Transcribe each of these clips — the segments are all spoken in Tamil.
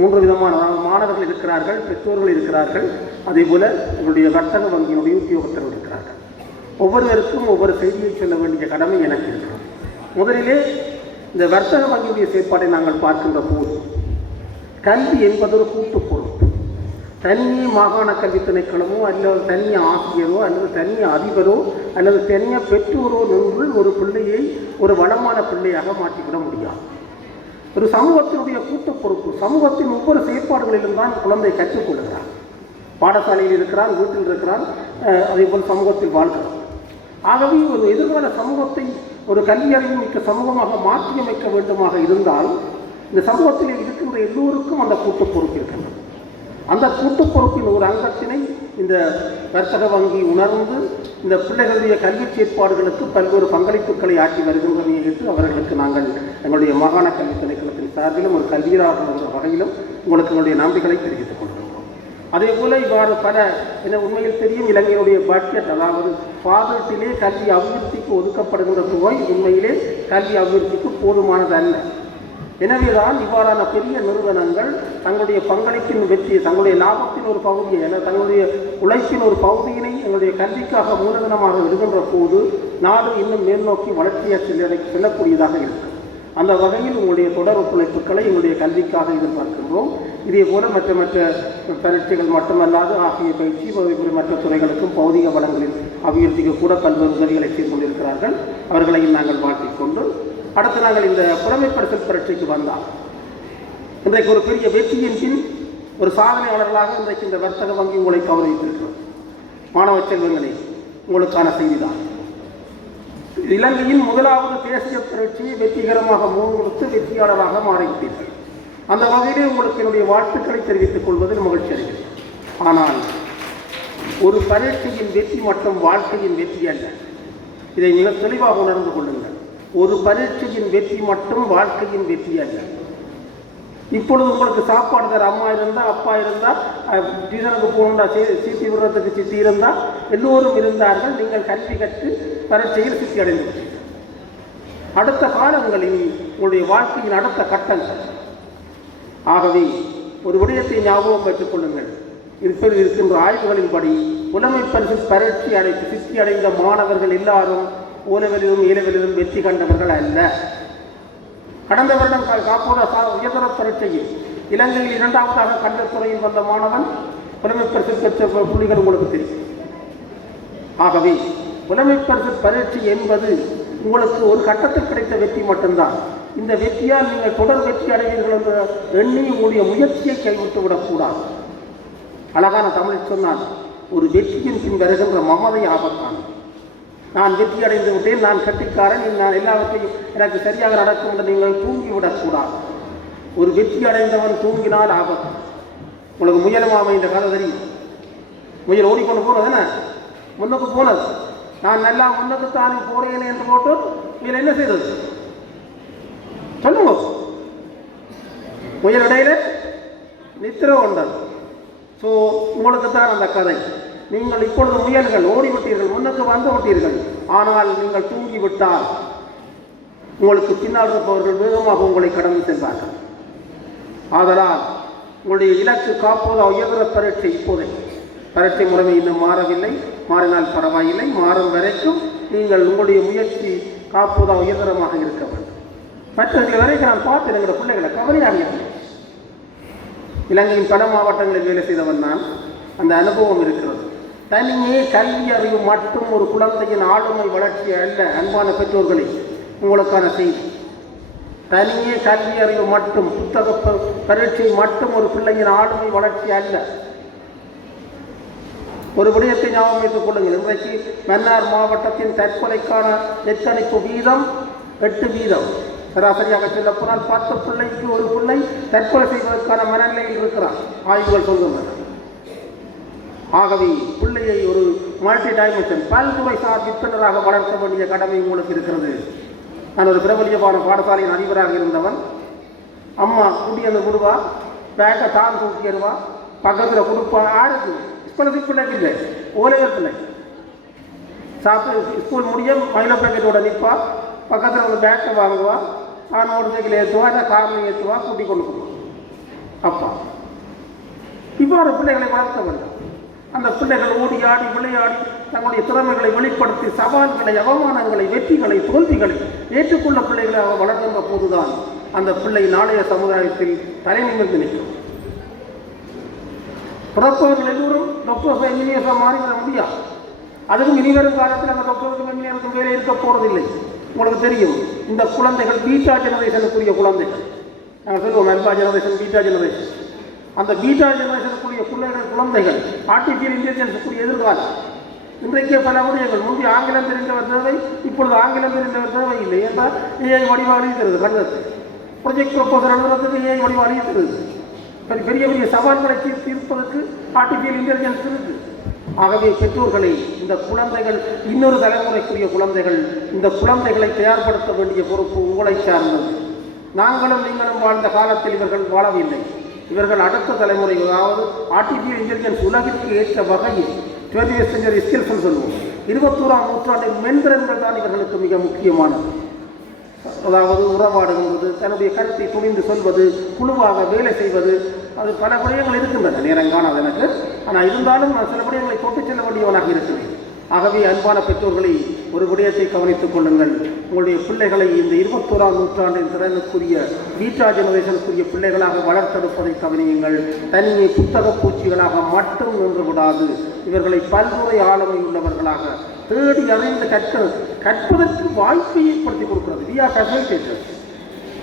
மூன்று விதமான மாணவர்கள் இருக்கிறார்கள், பெற்றோர்கள் இருக்கிறார்கள், அதே போல உங்களுடைய வர்த்தக வங்கியினுடைய உத்தியோகத்தர்கள் இருக்கிறார்கள். ஒவ்வொருவருக்கும் ஒவ்வொரு செய்தியை சொல்ல வேண்டிய கடமை எனக்கு இருக்கிறது. முதலிலே இந்த வர்த்தக வங்கியுடைய செயற்பாட்டை நாங்கள் பார்க்கின்ற போது கல்வி என்பது ஒரு கூட்டு பொறுப்பு. தனியே மாகாண கல்வி திணைக்களமோ அல்லது தனிய ஆசிரியரோ அல்லது தனிய அதிபரோ அல்லது தனிய பெற்றோரோ நின்று ஒரு பிள்ளையை ஒரு வளமான பிள்ளையாக மாற்றிவிட முடியாது. ஒரு சமூகத்தினுடைய கூட்டு பொறுப்பு. சமூகத்தின் ஒவ்வொரு செயற்பாடுகளிலும் தான் குழந்தை கற்றுக்கொள்கிறார். பாடசாலையில் இருக்கிறான், வீட்டில் இருக்கிறான், அதேபோல் சமூகத்தில் வாழ்கிறான். ஆகவே ஒரு எதிர்கால சமூகத்தை ஒரு கல்வியறிவு மிக்க சமூகமாக மாற்றியமைக்க வேண்டுமாக இருந்தால் இந்த சமூகத்தில் இருக்கின்ற எல்லோருக்கும் அந்த கூட்டு பொறுப்பு இருக்கின்றது. அந்த கூட்டு பொறுப்பின் ஒரு அங்கத்தினை இந்த வர்த்தக வங்கி உணர்ந்து இந்த பிள்ளைகளுடைய கல்வி செயற்பாடுகளுக்கு பல்வேறு பங்களிப்புகளை ஆற்றி வருகின்றமையை ஏற்று அவர்களுக்கு நாங்கள் எங்களுடைய மாகாண கல்வி திணைக்களத்தின் சார்பிலும் ஒரு கல்வியாளர் என்ற வகையிலும் உங்களுக்கு என்னுடைய நம்பிக்கைகளை தெரிவித்துக் கொள்கிறோம். அதே போல இவ்வாறு பல உண்மையில் தெரியும், இலங்கையினுடைய பட்ஜெட், அதாவது பாதத்திலே கல்வி அபிவிருத்திக்கு ஒதுக்கப்படுகின்ற தொகை உண்மையிலே கல்வி அபிவிருத்திக்கு போதுமானது அல்ல. எனவேதான் இவ்வாறான பெரிய நிறுவனங்கள் தங்களுடைய பங்களிப்பின் வெற்றி, தங்களுடைய லாபத்தின் ஒரு பகுதியை அல்லது தங்களுடைய உழைப்பின் ஒரு பகுதியினை எங்களுடைய கல்விக்காக மூலதனமாக விடுகின்ற போது நாடு இன்னும் மேல்நோக்கி வளர்ச்சியை செல்லக்கூடியதாக இருக்கும். அந்த வகையில் உங்களுடைய தொடர் ஒத்துழைப்புகளை எங்களுடைய கல்விக்காக எதிர்பார்க்கின்றோம். இதே போல மற்ற பரீட்சைகள் மட்டுமல்லாது ஆகிய பயிற்சி மற்ற துறைகளுக்கும் பௌதிக வளங்களில் அபிவிருத்திக்கு கூட பல்வேறு உதவிகளை செய்து கொண்டிருக்கிறார்கள். அவர்களையும் நாங்கள் வாழ்த்திக்கொண்டு அடுத்து நாங்கள் இந்த புலமைப்படுத்தல் பரீட்சைக்கு வந்தால் இன்றைக்கு ஒரு பெரிய வெற்றியின் பின் ஒரு சாதனையாளர்களாக இன்றைக்கு இந்த வர்த்தக வங்கி உங்களை கௌரவித்திருக்கிறது. மாணவ செல்வங்களே, உங்களுக்கான செய்திதான். இலங்கையின் முதலாவது தேசிய பரீட்சையை வெற்றிகரமாக முன்னிறுத்தி வெற்றியாளராக மாறிவிட்டீர்கள். அந்த வகையிலே உங்களுக்கு என்னுடைய வாழ்த்துக்களை தெரிவித்துக் கொள்வதில் மகிழ்ச்சி அடைகிறேன். ஆனால் ஒரு பரீட்சையின் வெற்றி மற்றும் வாழ்க்கையின் வெற்றி அல்ல. இதை மிக தெளிவாக உணர்ந்து கொள்ளுங்கள். ஒரு பரீட்சையின் வெற்றி மட்டும் வாழ்க்கையின் வெற்றி அல்ல. இப்பொழுது உங்களுக்கு சாப்பாடு தர அம்மா இருந்தால், அப்பா இருந்தால், டியூஷனுக்கு போகணுண்டா சீட்டி விடுறதுக்கு சித்தி இருந்தால், எல்லோரும் இருந்தார்கள். நீங்கள் கல்வி கற்று பரீட்சையில் சித்தி அடைந்து அடுத்த காலங்களில் உங்களுடைய வாழ்க்கையின் அடுத்த கட்டங்கள். ஆகவே ஒரு விடயத்தை ஞாபகம் வைத்துக் கொள்ளுங்கள். இப்போது இருக்கின்ற ஆய்வுகளின்படி புலமை பரீட்சை சித்தி அடைந்த மாணவர்கள் எல்லாரும் ஓலவெளியிலும் ஈழவெளியிலும் வெற்றி கண்டவர்கள் அல்ல. கடந்த வருடம் காப்போத உயர்தர பரீட்சையில் இலங்கையில் இரண்டாவதாக கண்டத்துறையில் வந்த மாணவன் புலமை பரிசு பெற்ற புள்ளிகள் உங்களுக்கு தெரியும். ஆகவே புலமை பரிசு பரீட்சை என்பது உங்களுக்கு ஒரு கட்டத்தில் கிடைத்த வெற்றி மட்டும்தான். இந்த வெற்றியால் நீங்கள் தொடர் வெற்றி அடைவீர்கள் என்ற எண்ணி உங்களுடைய முயற்சியை கைவிட்டு விடக்கூடாது. அழகான தமிழ் சொன்னால், ஒரு வெற்றியின் பின் வருகின்ற மமதை ஆபத்தானது. நான் வெற்றி அடைந்து விட்டேன், நான் கட்டிக்காரன், நான் எல்லாவற்றையும் எனக்கு சரியாக நடக்கும் என்று நீங்கள் தூங்கிவிடக்கூடாது. ஒரு வெற்றி அடைந்தவன் தூங்கினால் ஆபத்து. உங்களுக்கு முயலுமாமை இந்த கதை தெரியும். முயல் ஓடிக்கொண்டு போனது என்ன, முன்னுக்கு போனது. நான் நல்லா முன்னுக்கு தானே போறேன் என்று போட்டு முயல் என்ன செய்தது சொல்லுங்க. முயல் இடையில நித்திர கொண்டது. ஸோ உங்களுக்கு தான் அந்த கதை. நீங்கள் இப்பொழுது முயல்கள் ஓடிவிட்டீர்கள், முன்னுக்கு வந்து விட்டீர்கள். ஆனால் நீங்கள் தூங்கிவிட்டால் உங்களுக்கு பின்னால் இருப்பவர்கள் வேகமாக உங்களை கடந்து சென்றார்கள். ஆதலால் உங்களுடைய இலக்கு காப்போத உயர்தர பரீட்சை இப்போதை பரீட்சை முறைமை இன்னும் மாறவில்லை. மாறினால் பரவாயில்லை. மாறும் வரைக்கும் நீங்கள் உங்களுடைய முயற்சி காப்போதா உயர்தரமாக இருக்க வேண்டும். மற்ற வரைக்கும் நான் பார்த்தேன் எங்களுடைய பிள்ளைகளை கவலையாக இல்லை. இலங்கையின் பல மாவட்டங்களில் வேலை செய்தவன் நான், அந்த அனுபவம் இருக்கிறது. தனியே கல்வி அறிவு மட்டும் ஒரு குழந்தையின் ஆளுமை வளர்ச்சி அல்ல. அன்பான பெற்றோர்களே, உங்களுக்கான செய்தி. தனியே கல்வி அறிவு மட்டும், புத்தக பரீட்சை மட்டும் ஒரு பிள்ளையின் ஆளுமை வளர்ச்சி அல்ல. ஒரு விடயத்தை ஞாபகம் வைத்துக் கொள்ளுங்கள். இன்றைக்கு மன்னார் மாவட்டத்தின் தற்கொலைக்கான எத்தனைப்பு வீதம் 8%. சராசரியாக சொல்ல போனால் 10 பிள்ளைக்கு ஒரு பிள்ளை தற்கொலை செய்வதற்கான மனநிலையில் இருக்கிறார், ஆய்வுகள் சொல்கின்றன. ஆகவே பிள்ளையை ஒரு மல்டி டைமென்ஷன் பல்துறை சார் விற்பனராக வளர்க்க வேண்டிய கடமை உங்களுக்கு இருக்கிறது. நான் ஒரு பிரபலியமான பாடசாலையின் அதிபராக இருந்தவன். அம்மா குடியந்து விடுவா, பேக்கை தான் தூக்கிடுவா, பக்கத்தில் கொடுப்பா. ஆருக்கு ஸ்காலர்ஷிப் பிள்ளைக்கு இல்லை, ஓலைவர் பிள்ளை சாப்பிட்டு ஸ்கூல் முடிய மயில பேக்கெட்டோட நிற்பா, பக்கத்தில் ஒரு பேக்கை வாங்குவா, மோட்டர் சைக்கிள் ஏற்றுவா இல்லை காரில் ஏற்றுவா கூட்டி கொண்டு போவோம். அப்பா இவ்வாறு பிள்ளைகளை வளர்க்க வேண்டும். அந்த பிள்ளைகள் ஓடி ஆடி விளையாடி தங்களுடைய திறமைகளை வெளிப்படுத்தி சவால்களை, அவமானங்களை, வெற்றிகளை, தோல்விகளை ஏற்றுக்கொள்ள பிள்ளைகளை வளர்க்கின்ற போதுதான் அந்த பிள்ளை நாளைய சமுதாயத்தில் தலை நிமிர்ந்து நிற்கும். பிறப்பவர்கள் எல்லோரும் டாக்டர்ஸ் இன்ஜினியர்ஸாக மாறிவிட முடியாது. அதுவும் இனிவரும் காலத்தில் அந்த டாக்டருக்கும் இன்ஜினியருக்கும் வேலை இருக்க போவதில்லை. உங்களுக்கு தெரியும், இந்த குழந்தைகள் பீட்டா ஜெனரேஷனுக்குரிய குழந்தைகள். நாங்கள் சொல்லுவோம் அல்பா ஜெனரேஷன், பீட்டா ஜெனரேஷன். அந்த பீட்டா ஜெனரேஷனுக்குரிய குழந்தைகள் ஆர்டிஃபிஷியல் இன்டெலிஜென்ஸுக்குரிய எதிர்காலம். இன்றைக்கு பல விடயங்கள், முந்தைய ஆங்கிலம் தெரிந்தவர் தேவை, இப்பொழுது ஆங்கிலம் தெரிந்தவர் தேவை இல்லை. என்றால் ஏஐ வடிவாக அளிக்கிறது. கண்டது ப்ரொஜெக்ட் ப்ரொபோசல் எழுதுறதுக்கு ஏஐ வடிவாக அளிக்கிறது. பெரிய பெரிய சவால்களை தீர்ப்பதற்கு ஆர்டிஃபிஷியல் இன்டெலிஜென்ஸ் இருக்குது. ஆகவே பெற்றோர்களை, இந்த குழந்தைகள் இன்னொரு தலைமுறைக்குரிய குழந்தைகள், இந்த குழந்தைகளை தயார்படுத்த வேண்டிய பொறுப்பு உங்களை சார்ந்தது. நாங்களும் நீங்களும் வாழ்ந்த காலத்தில் இவர்கள் வாழவில்லை. இவர்கள் அடுத்த தலைமுறை, அதாவது ஆர்டிஃபிஷியல் இன்டெலிஜென்ஸ் உலகிற்கு ஏற்ற வகையில் 20th century ஸ்கில்ஸ் சொல்லுவோம். 21ஆம் நூற்றாண்டில் மென்திறன்கள் தான் இவர்களுக்கு மிக முக்கியமானது. அதாவது உறவாடுகின்றது, தன்னுடைய கருத்தை துணிந்து சொல்வது, குழுவாக வேலை செய்வது, அது பல விடயங்கள் இருக்கின்றன. நேரங்கான எனக்கு, ஆனால் இருந்தாலும் நான் சில விடயங்களை தொட்டு செல்ல வேண்டியவனாக இருக்கிறேன். ஆகவே அன்பான பெற்றோர்களை ஒரு விடயத்தை கவனித்துக் கொள்ளுங்கள். உங்களுடைய பிள்ளைகளை இந்த 21ஆம் நூற்றாண்டின் திறனுக்குரிய பீட்டா ஜெனரேஷனுக்குரிய பிள்ளைகளாக வளர்த்தெடுப்பதை கவனியுங்கள். தனியை புத்தக பூச்சிகளாக மட்டும் நின்று விடாது. இவர்களை பல்முறை ஆளுமை உள்ளவர்களாக தேடி அறிந்து கற்பதற்கு வாய்ப்பை ஏற்படுத்தி கொடுக்கிறது. We are facilitators.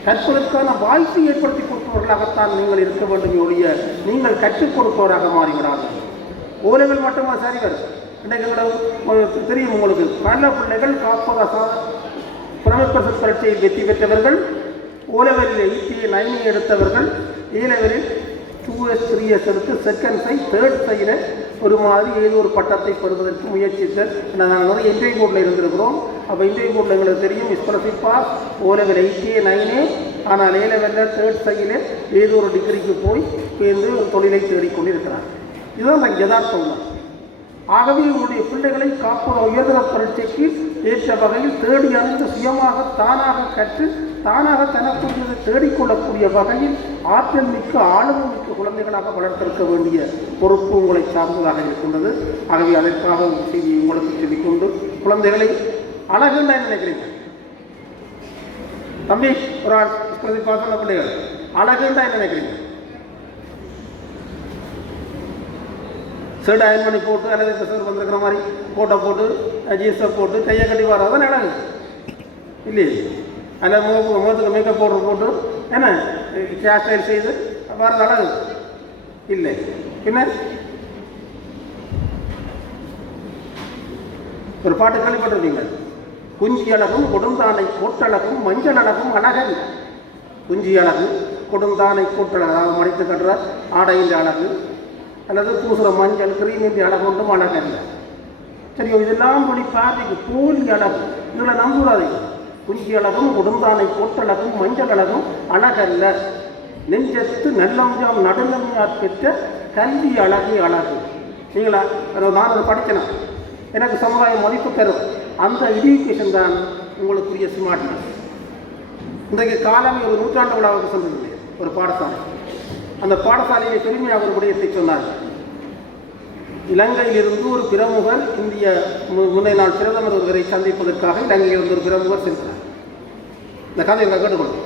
கற்பதற்கான வாய்ப்பை ஏற்படுத்தி கொடுப்பவர்களாகத்தான் நீங்கள் இருக்க வேண்டும் ஒழிய நீங்கள் கற்றுக் கொடுப்பவராக மாறிவிடாது. ஓலைகள் மட்டுமா சரி வரும். இன்றைக்கு தெரியும் உங்களுக்கு, பல பிள்ளைகள் பிரமப்பரசு பரீட்சையில் வெற்றி பெற்றவர்கள், ஓலெவலில் 89 எடுத்தவர்கள், ஏலெவலில் 2S 3S எடுத்து செகண்ட் சை தேர்ட் சையில் ஒரு மாதிரி ஏதோ ஒரு பட்டத்தை பெறுவதற்கு முயற்சித்த நாங்கள் இன்டர்வியூ போர்டில் இருந்திருக்கிறோம். அப்போ இன்டர்வியூ போர்டில் எங்களுக்கு தெரியும் ஸ்காலர்ஷிப் பாஸ், ஓலெவல் 89, ஆனால் ஏலெவலில் தேர்ட் சையில் ஏதோ ஒரு டிகிரிக்கு போய் சேர்ந்து ஒரு தொழிலை தேடிக்கொண்டு இருக்கிறார். இதுதான் எனக்கு யதார்த்தம் தான். ஆகவே உங்களுடைய பிள்ளைகளை காப்போர் உயர்தர பரீட்சைக்கு ஏற்ற வகையில் தேடி அறிந்து சுயமாக தானாக கற்று தானாக தனக்குரியதை தேடிக்கொள்ளக்கூடிய வகையில் ஆற்றல் மிக்க ஆளுமை மிக்க குழந்தைகளாக வளர்த்திருக்க வேண்டிய பொறுப்பு உங்களை சார்ந்ததாக இருக்கின்றது. ஆகவே அதற்காக செய்தி உங்களுக்கு சொல்லிக்கொண்டு, குழந்தைகளை அழகுன்னு நினைக்கிறீர்கள் தம்பி, ஒரு ஆள் பார்த்த பிள்ளைகள் அழகுன்னு நினைக்கிறீங்க. ஷர்ட் அயன் பண்ணி போட்டு அல்லது இந்த சார் வந்துருக்கிற மாதிரி கோட்டை போட்டு ஜீன்ஸை போட்டு கையை கட்டி வர்றதான் அழகு இல்லையே? அதில் முகத்துக்கு மேக்கப் பவுடர் போட்டு என்ன ஹேர் ஸ்டைல் செய்து வர்றது அழகு இல்லை. பின்ன ஒரு பாட்டு கேள்விப்பட்டிருக்கீங்க, குஞ்சி அழகும் கொடுந்தானை கோட்டழகும் மஞ்சள் அழகும் அழகன். குஞ்சி அழகு, கொடுந்தானை கோட்டழகு, அதாவது மடித்து கட்டுற ஆடையின் அழகு, அல்லது பூசுகிற மஞ்சள் கிரீமின் அழகு ஒன்றும் அழகல்ல. சரியோ, இதெல்லாம் ஒளி பார்வைக்கு போலி அழகு. இதில் நம்புறாதீங்க. குஞ்சி அழகும் கொடுந்தானை கோட்டழகும் மஞ்சள் அழகும் அழகல்ல. நெஞ்சத்து நல்லம்ஜாம் நடுநம்யார் பெற்ற கல்வி அழகு அழகு. நீங்களா நான் அதை படிக்கணும், எனக்கு சமுதாயம் மதிப்பு தரும், அந்த எஜுகேஷன் தான் உங்களுக்குரிய ஸ்மார்ட்னஸ். இன்றைக்கு காலமே ஒரு நூற்றாண்டு விழாவுக்கு சொல்லுது ஒரு பாடசாலை. அந்த பாடசாலையை பெருமையாக ஒரு விடயத்தை சொன்னார். இலங்கையிலிருந்து ஒரு பிரமுகர் இந்திய முன்னைய நாள் பிரதமர் ஒருவரை சந்திப்பதற்காக இலங்கையிலிருந்து ஒரு பிரமுகர் சென்றார். இந்த கதையை கேட்டுக்கொள்ளும்.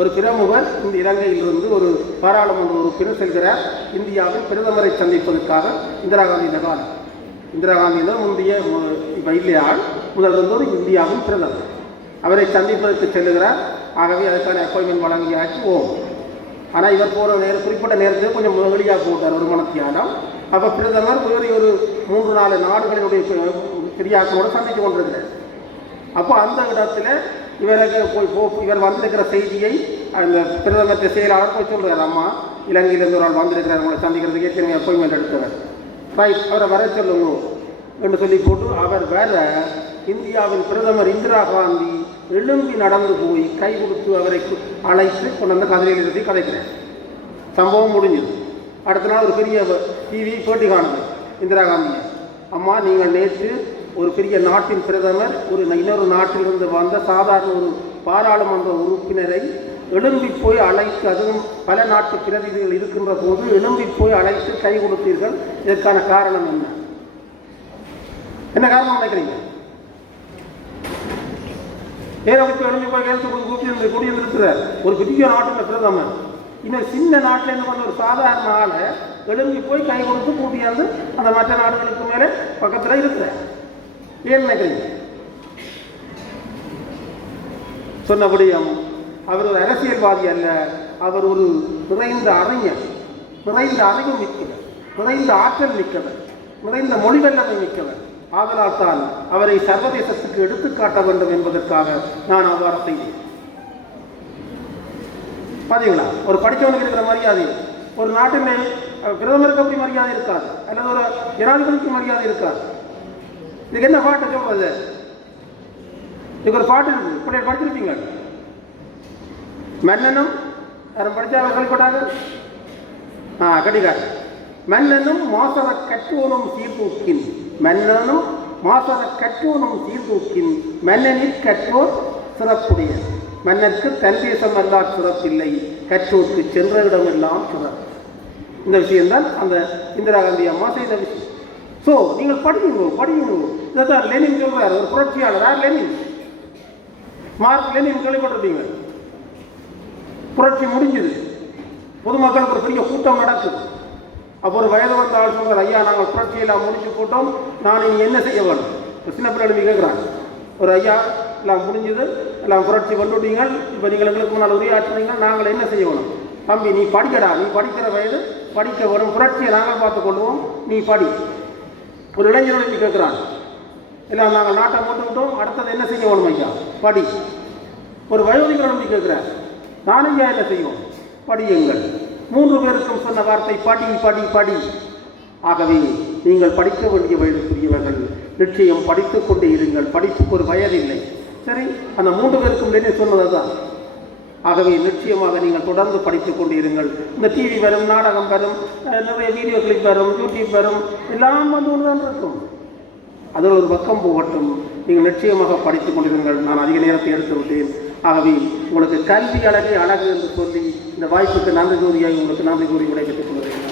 ஒரு பிரமுகர் இந்த இலங்கையிலிருந்து ஒரு பாராளுமன்ற உறுப்பினர் செல்கிறார் இந்தியாவில் பிரதமரை சந்திப்பதற்காக. இந்திரா காந்தி காலம், இந்திரா காந்தியினர் முந்தைய இப்போ இல்லையால் முதல் ஒரு இந்தியாவின் பிரதமர் அவரை சந்திப்பதற்கு செல்லுகிறார். ஆகவே அதற்கான அப்பாயின்மெண்ட் வழங்கியாச்சு ஓம். ஆனால் இவர் போகிற குறிப்பிட்ட நேரத்தில் கொஞ்சம் வெளியாக போட்டார் ஒரு மனத்தியாலம். அப்போ பிரதமர் வேறு ஒரு 3-4 நாடுகளினுடைய பெரியாக்களோடு சந்தித்து கொண்டிருக்கிறார். அப்போ அந்த இடத்துல இவருக்கு இவர் வந்திருக்கிற செய்தியை அந்த பிரதமர் செயலாளர் போய் சொல்கிறார், அம்மா இலங்கையிலிருந்து ஒரு ஆள் வந்திருக்கிறார், உங்களை சந்திக்கிறதுக்கு ஏற்கனவே அப்பாயின்மெண்ட் எடுத்தவர், ரைட் அவரை வர சொல்லுங்க என்று சொல்லி போட்டு அவர் வேற இந்தியாவின் பிரதமர் இந்திரா காந்தி எழும்பி நடந்து போய் கை கொடுத்து அவரை அழைத்து கொண்டு வந்த கதையில் இருந்து கதைக்கிறேன். சம்பவம் முடிஞ்சது. அடுத்த நாள் ஒரு பெரிய டிவி பேட்டி காணுது இந்திரா காந்தியை, அம்மா நீங்கள் நேற்று ஒரு பெரிய நாட்டின் பிரதமர் ஒரு இன்னொரு நாட்டிலிருந்து வந்த சாதாரண ஒரு பாராளுமன்ற உறுப்பினரை எழும்பி போய் அழைத்து, அதுவும் பல நாட்டு பிரதிநிதிகள் இருக்கின்ற போது எழும்பி போய் அழைத்து கை கொடுத்தீர்கள். இதற்கான காரணம் என்ன? என்ன காரணம் நினைக்கிறீங்க? ஏதாவது எழும்பி போய் கையெழுத்து குடியிருக்கிறார் ஒரு பெரிய நாட்டில் பிரதமர், இன்னும் சின்ன நாட்டில் இருந்து வந்து ஒரு சாதாரண ஆளை எழும்பி போய் கை கொடுத்து கூட்டியாந்து அந்த மற்ற நாடுகளுக்கு மேலே பக்கத்தில் இருக்கிறார். ஏன் நினைக்கிறீங்க? சொன்னபடியும் அவர் ஒரு அரசியல்வாதி அல்ல, அவர் ஒரு நிறைந்த அறிஞர், நிறைந்த அறிவு மிக்கவர், நிறைந்த ஆற்றல் மிக்கவர், நிறைந்த மொழி வல்லமை மிக்கவர். ஆதலால் தான் அவரை சர்வதேசத்துக்கு எடுத்துக்காட்ட வேண்டும் என்பதற்காக நான் அவ்வாறு செய்தேன். பார்த்தீங்களா, ஒரு படித்தவனுக்கு இருக்கிற மரியாதை ஒரு நாட்டிலே பிரதமருக்கு அப்படி மரியாதை இருக்காது, அல்லது ஒரு ஜனாதிபதிக்கு மரியாதை இருக்காது. இதுக்கு என்ன பாட்டு சொல்றது? இதுக்கு ஒரு பாட்டு இருக்கு, இப்படி படிச்சிருப்பீங்க. மன்னனும் யாரும் படித்தாலும் கேள்விப்பட்டாங்க. கடிகார் மன்னனும் மாசர கற்றோனும் சீர்தூக்கின், மன்னனும் மாசர கற்றோனும் சீர்தூக்கின், மன்னனில் கற்றோர் சிறப்புடைய. மன்னருக்கு தன் தேசம் எல்லாம் சிறப்பில்லை, கற்றோருக்கு சென்ற இடமெல்லாம் சிறப்பு. இந்த விஷயம்தான் அந்த இந்திரா காந்தி அம்மா செய்த விஷயம். ஸோ நீங்கள் படிக்கணும். இதைத்தான் லெனின் சொல்றார், ஒரு புரட்சியாளர். யார்? Lenin, mark Lenin. கேள்விப்பட்டிருப்பீங்க. புரட்சி முடிஞ்சுது, பொதுமக்களுக்கு ஒரு பெரிய கூட்டம் நடக்குது. அப்போ ஒரு வயது வந்த ஆள் சொல்றார், ஐயா நாங்கள் புரட்சியெல்லாம் முடிஞ்சு போட்டோம், நான் இனி என்ன செய்ய வேண்டும்? சின்ன பிள்ளை கேட்குறாங்க. ஒரு ஐயா எல்லாம் முடிஞ்சது, எல்லாம் புரட்சி கொண்டுட்டீங்க, இப்போ நீங்கள் எங்களுக்கு முன்னால் உரையாற்றுறீங்க, நாங்கள் என்ன செய்ய வேணும்? தம்பி நீ படிக்கடா, நீ படிக்கிற வயது, படிக்க வரும், புரட்சியை நாங்கள் பார்த்து கொள்வோம், நீ படி. ஒரு இளைஞர்கள் கேட்குறாங்க, எல்லாம் நாங்கள் நாட்டை போட்டுக்கிட்டோம், அடுத்தது என்ன செய்ய வேணும் ஐயா? படி. ஒரு வயோதிகர் நம்பி கேட்குறார், நானும் ஐயா என்ன செய்வோம்? படியுங்கள். 3 பேருக்கும் சொன்ன வார்த்தை படி படி படி. ஆகவே நீங்கள் படிக்க வேண்டிய வயதுக்குரியவர்கள் நிச்சயம் படித்துக் கொண்டே இருங்கள். படிப்புக்கு ஒரு வயதில்லை. சரி, அந்த 3 பேருக்கும் என்ன சொன்னது தான். ஆகவே நிச்சயமாக நீங்கள் தொடர்ந்து படித்துக் கொண்டு இருங்கள். இந்த டிவி வரும், நாடகம் வரும், நிறைய வீடியோ கிளிப் வரும், யூடியூப் வரும், எல்லாம் வந்து ஒன்று தான் இருக்கும். அதில் ஒரு பக்கம் போகட்டும், நீங்கள் நிச்சயமாக படித்துக் கொண்டிருங்கள். நான் அதிக நேரத்தை எடுத்து விட்டேன். ஆகவே உங்களுக்கு கல்வி அழகு என்று சொல்லி இந்த வாய்ப்புக்கு நன்றி கூறியாக உங்களுக்கு நன்றி கூறி விடைபெற்றுக் கொள்கிறேன்.